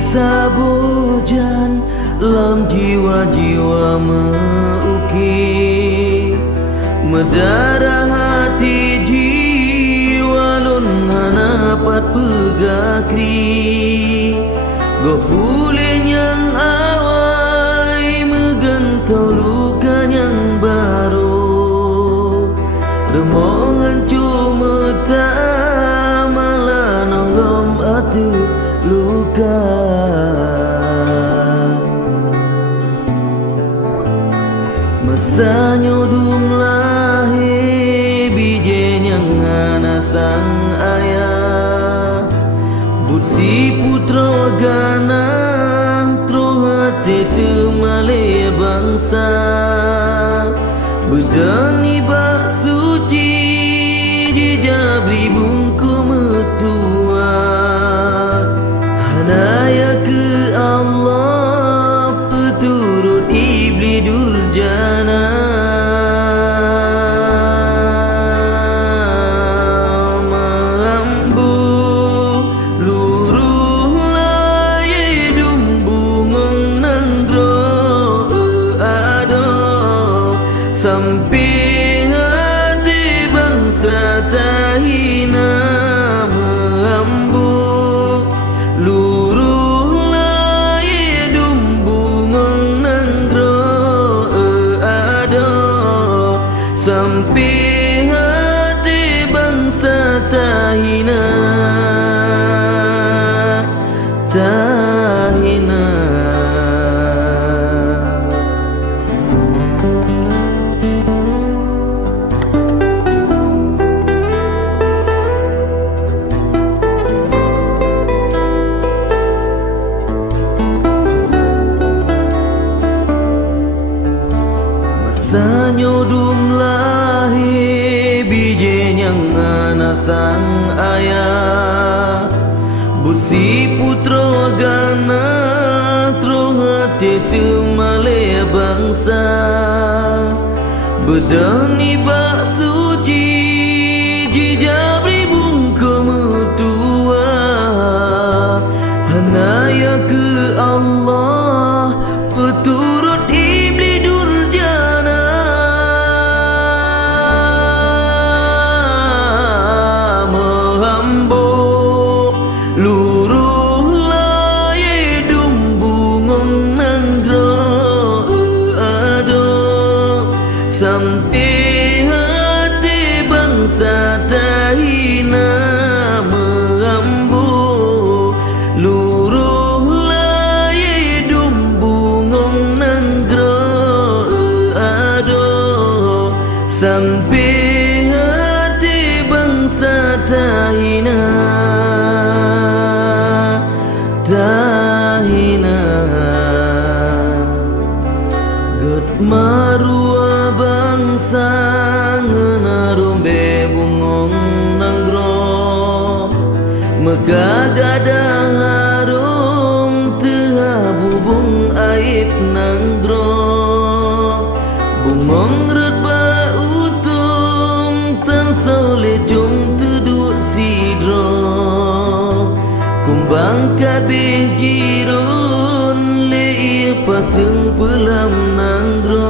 sabojan lam jiwa-jiwa meuki medara hati jiwa lun hanapat pegakri go pulih yang awai megantau luka yang baru remongan cuma tak malah nonggom atu luka masa nyodum lahir bije yang ana sang ayah but si putra gana tro hati semale bangsa bedani bak suci jejabri bungku metua hanaya ke Allah peturut iblis durjana mambu luruh laye dumbungong nandro ado sampai hati bangsa tahina mambu luruh laye dumbungong nandro ado sampai hati bangsa tahina tahina masa nyodum lahir bije yang ana sang ayah bursi putra gana tro hati semale bangsa bedani bak suci jijabri bungku mutua hanaya ke Allah peturut iblis durjana menghambo luruh laye dumbungong nandro ado sampai hati bangsa tahina menghambo luruh laye dumbungong nandro ado sampai hati bangsa tahina tahina get marua bangsa ngenarumbe bungong nanggro megagadang harum teha bubung aib nanggro bungong redba utum tan sole jung tuduk sidro kumbang kabeh jirun le pasung pelam nanggro